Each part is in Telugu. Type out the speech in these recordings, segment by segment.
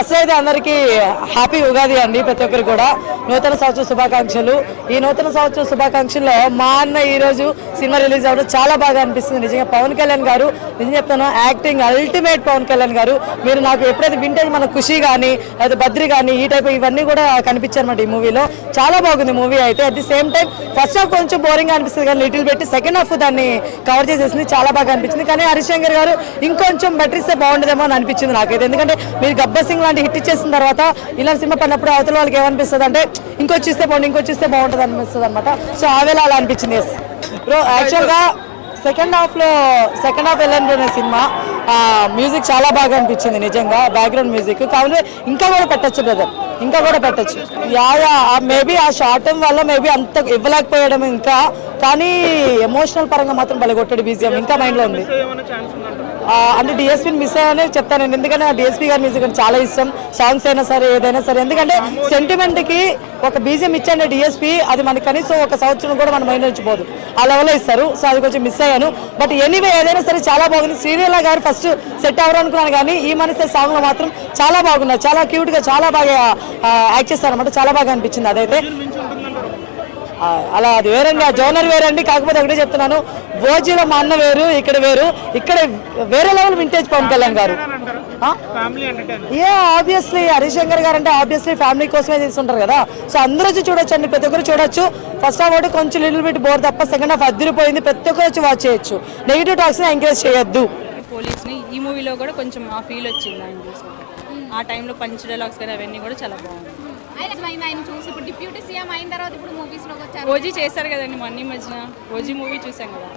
ఫస్ట్ అయితే అందరికీ హ్యాపీ ఉగాది అండి. ప్రతి ఒక్కరు కూడా నూతన సంవత్సర శుభాకాంక్షలు. ఈ నూతన సంవత్సర శుభాకాంక్షల్లో మా అన్న ఈరోజు సినిమా రిలీజ్ అవ్వడం చాలా బాగా అనిపిస్తుంది. నిజంగా పవన్ కళ్యాణ్ గారు, నిజం చెప్తాను, యాక్టింగ్ అల్టిమేట్. పవన్ కళ్యాణ్ గారు మీరు నాకు ఎప్పుడైతే వింటేజ్ మన ఖుషి కానీ లేదా బద్రి కానీ ఈ టైప్ ఇవన్నీ కూడా కనిపించారన్నమాట ఈ మూవీలో. చాలా బాగుంది మూవీ అయితే. At the same time first half కొంచెం బోరింగ్ అనిపిస్తుంది కానీ లిటిల్ పెట్టి సెకండ్ హాఫ్ దాన్ని కవర్ చేసేసింది, చాలా బాగా అనిపించింది. కానీ హరిశంకర్ గారు ఇంకొంచెం బెటర్ ఇస్తే బాగుంటుందేమో అని అనిపించింది నాకైతే. ఎందుకంటే మీరు గబ్బర్ సింగ్ లాంటి హిట్ ఇచ్చేసిన తర్వాత ఇలాంటి సినిమా పడినప్పుడు అవతల వాళ్ళకి ఏమనిపిస్తుంది అంటే ఇంకొచ్చిస్తే బాగుంటుంది అనిపిస్తుంది అనమాట. సో ఆవేళ అలా అనిపించింది. ఎస్ బ్రో, యాక్చువల్గా సెకండ్ హాఫ్ వెళ్ళిన సినిమా మ్యూజిక్ చాలా బాగా అనిపించింది నిజంగా, బ్యాక్గ్రౌండ్ మ్యూజిక్. కావాలి ఇంకా కూడా పెట్టచ్చు బ్రదర్, ఇంకా కూడా పెట్టచ్చు. మేబీ ఆ షార్ట్ టైం వల్ల మేబీ అంత ఇవ్వలేకపోయడం ఇంకా, కానీ ఎమోషనల్ పరంగా మాత్రం బలగొట్టాడు బీజిఎం, ఇంకా మైండ్లో ఉంది. అంటే డిఎస్పీని మిస్ అయ్యానే చెప్తాను నేను, ఎందుకంటే నా డిఎస్పీ గారి మ్యూజిక్ అంటే చాలా ఇష్టం. సాంగ్స్ అయినా సరే ఏదైనా సరే, ఎందుకంటే సెంటిమెంట్కి ఒక బీజిఎం ఇచ్చండి డిఎస్పీ, అది మనకి కనీసం ఒక సంవత్సరం కూడా మన మైండ్ నుంచి పోదు, ఆ లెవెల్లో ఇస్తారు. సో అది కొంచెం మిస్ అయ్యాను. బట్ ఎనీవే ఏదైనా సరే చాలా బాగుంది. శ్రీలీల గారు ఫస్ట్ సెట్ అవ్వరు అనుకున్నాను, కానీ ఈ మనసే సాంగ్లో మాత్రం చాలా బాగున్నారు. చాలా క్యూట్గా చాలా బాగా యాక్ట్ చేస్తారు అనమాట, చాలా బాగా అనిపించింది అదైతే. అలా అది వేరండి, ఆ జోనర్ వేరండి. కాకపోతే ఒకటే చెప్తున్నాను, ఓజీలో మా అన్న వేరు, ఇక్కడ వేరు. ఇక్కడ వేరే లెవెల్ వింటేజ్ పవన్ కళ్యాణ్ గారు. ఆబ్వియస్లీ హరిశంకర్ గారు అంటే ఆబ్వియస్లీ ఫ్యామిలీ కోసమే తీసుకుంటారు కదా. సో అందరూ వచ్చి చూడొచ్చు అండి, ప్రతి ఒక్కరు చూడొచ్చు. ఫస్ట్ హాఫ్ ఒకటి కొంచెం లిటిల్ బిట్ బోర్ తప్ప సెకండ్ హాఫ్ అదిరిపోయింది. ప్రతి ఒక్కరు వచ్చి వాచ్ చేయొచ్చు. నెగిటివ్ టాక్స్ని ఎంకరేజ్ చేయొద్దు. పోలీస్ని ఈ మూవీలో కూడా కొంచెం ఆ ఫీల్ వచ్చింది ఆయన చూసుకుంటే. ఆ టైంలో పంచ్ డైలాగ్స్ కానీ అవన్నీ కూడా చాలా బాగుంది. ఓజీ చేశారు కదండి మొన్న మధ్యన, ఓజీ మూవీ చూసాం కదా,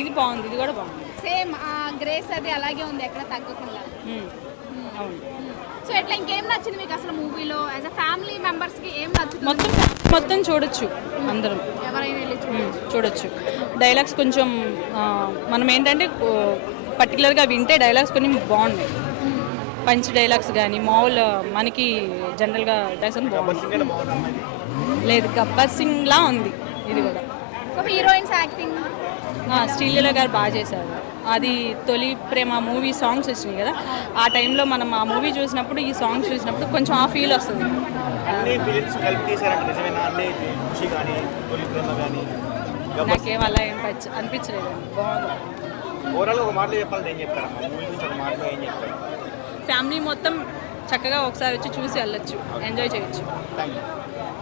ఇది బాగుంది, ఇది కూడా బాగుంది. సేమ్ గ్రేస్ అది అలాగే ఉంది, ఎక్కడ తగ్గకుండా. అవును. సో ఎట్లా ఇంకేం నచ్చింది మీకు అసలు మూవీలో? యాజ్ అ ఫ్యామిలీ మెంబర్స్ కి ఏం నచ్చింది? మొత్తం చూడొచ్చు, అందరం ఎవరైనా చూడొచ్చు. డైలాగ్స్ కొంచెం మనం ఏంటంటే పర్టికులర్గా వింటే డైలాగ్స్ కొన్ని బాగున్నాయి. పంచ్ డైలాగ్స్ కానీ మామూలు మనకి జనరల్గా డైలాగ్స్ బాగుంది. లేదు, గబ్బర్ సింగ్ లా ఉంది ఇది కూడా. హీరోయిన్స్ యాక్టింగ్ శ్రీలీల గారు బాగా చేశారు. అది తొలి ప్రేమ మూవీ సాంగ్స్ వచ్చినాయి కదా, ఆ టైంలో మనం ఆ మూవీ చూసినప్పుడు ఈ సాంగ్స్ చూసినప్పుడు కొంచెం ఆ ఫీల్ వస్తుంది. నాకేం అలా ఏం అనిపించలేదు, బాగుంది. ఫ్యామిలీ మొత్తం చక్కగా ఒకసారి వచ్చి చూసి వెళ్ళొచ్చు, ఎంజాయ్ చేయొచ్చు.